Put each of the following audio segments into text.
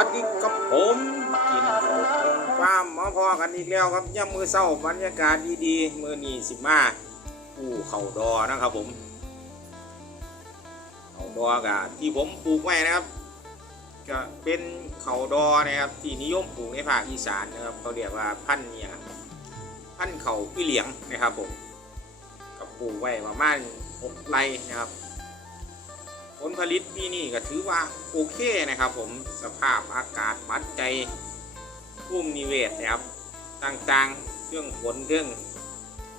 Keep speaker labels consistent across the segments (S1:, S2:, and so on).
S1: วัสดีครับผมกินข้าวต้มฟาร์มมาพอกันอีกแล้วครับย่ำมือเศร้าบรรยากาศดีๆ มือนีสิมาอู้เข่าดอนะครับผมเข่าดอกะที่ผมปลูกไว้นะครับก็เป็นเข่าดอนะครับ ที่นิยมปลูกในภาคอีสานนะครับ เขาเรียกว่าพันเนี่ยพันเข่าพี่เหลียงนะครับผมก็ปลูกไว้ประมาณหกไร่นะครับ ผลผลิตปีนี้ก็ถือว่าโอเคนะครับ ผมสภาพอากาศปัจจัยภูมินิเวศนะครับต่างๆเรื่องฝนเรื่อง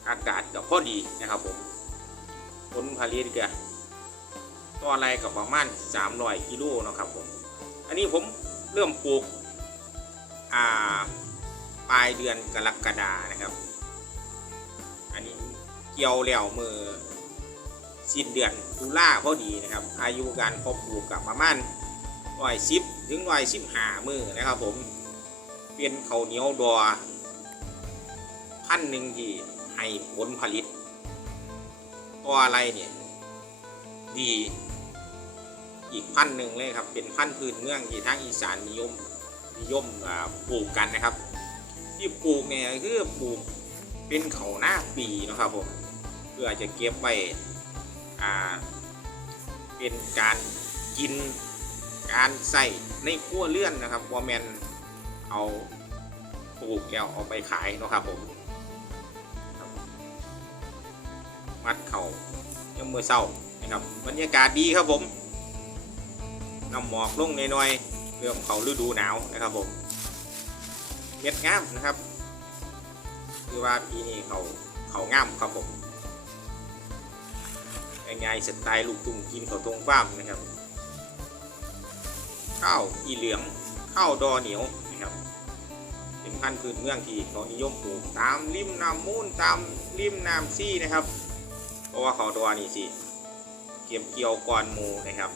S1: อากาศก็พอดีนะครับผมผลผลิตก็ต่อะไรกับประมาณ300กิโลนะครับผมอันนี้ผมเริ่มปลูกอ่าปลายเดือนกรกฎานะครับ อันนี้เกี่ยวแล้วมือ สิ้นเดือนตุลาพอดีนะครับ อายุการเพาะปลูกกับประมาณร้อยสิบถึงร้อยสิบห้ามือนะครับ ผมเป็นข้าวเหนียวดอพันหนึ่งที่ให้ผลผลิตตัวอะไรเนี่ยดีอีกพันหนึ่งเลยครับ เป็นพันพื้นเมืองที่ทางอีสานนิยมนิยมปลูกกันนะครับ ที่ปลูกเนี่ยคือปลูกเป็นเขาหน้าปีนะครับผมเพื่อจะเก็บไว้ เป็นการกินการใส่ในครัวเลื่อนนะครับวอแมนเอาปลูกแล้วเอาไปขายนะครับผมมัดเข่ายังมือเศร้านะครับบรรยากาศดีครับผมนำหมอกลงน่อยๆเรื่องเขาฤดูหนาวนะครับผมเม็ดงามนะครับคือว่าปีนี้เขาเขางามครับผม ง่ายๆสไตล์ลูกตุ้งกินข้าวต้มฟ้ามนะครับ ข้าวอีเหลืองข้าวดอเหนียวนะครับ เป็นพันธุ์พื้นเมืองที่เขานิยมปลูกตามริมน้ำมูลตามริมน้ำซี่นะครับ เพราะว่าข้าวดอนี่สิเก็บเกี่ยวก่อนหมูนะครับ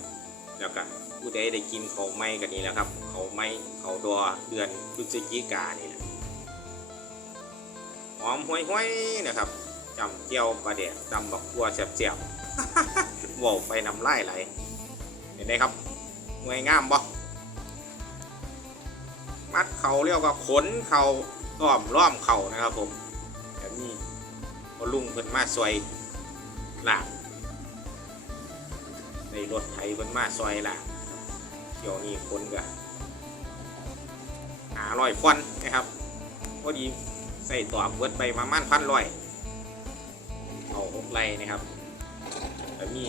S1: แล้วก็ผู้ใดได้กินเขาไม้กันนี่แหละครับ เขาไม้เขาวดอเดือนพฤศจิกานี่แหละหอมห้วยๆนะครับจำเจียวปลาแดกจำบักกัวแซ่บๆ วอกไปนำไล่ไหลเห็นไหมครับงวยงามบ่มัดเขาเรียกว่าขนเขาล้อมล้อมเขานะครับผมแบบนี้พอลุงเพิ่นมาซอยหลากในรถไถเพิ่นมาซอยหลากเที่ยวนี้คนก็หารอยฟันนะครับพอดีใส่ตัวเบิดไปประมาณพันร้อยเอาหกไรนะครับ แล้วมี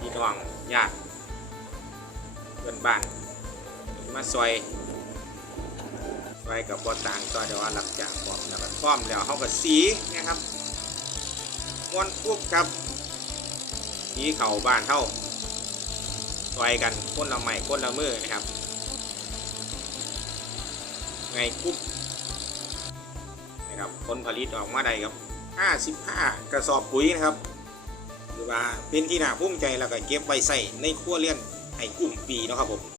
S1: พี่น้องญาติเพื่อนบ้านมาซอยซอยกับบอต่างก็เดี๋ยวว่าหลักจากบอกแล้วก็พร้อมแล้วเขาก็สีนะครับม้วนปุ๊บครับสีเข่าบ้านเท่าซอยกันคนละไม้นละมือนะครับ ไงปุ๊บนะครับผลผลิตออกมาได้ครับ 55 กระสอบปุ๋ยนะครับ หรือว่าเป็นที่น่าภูมิใจแล้วก็เก็บไว้ใส่ในครัวเรือนให้กลุ่มปีเนาะครับผม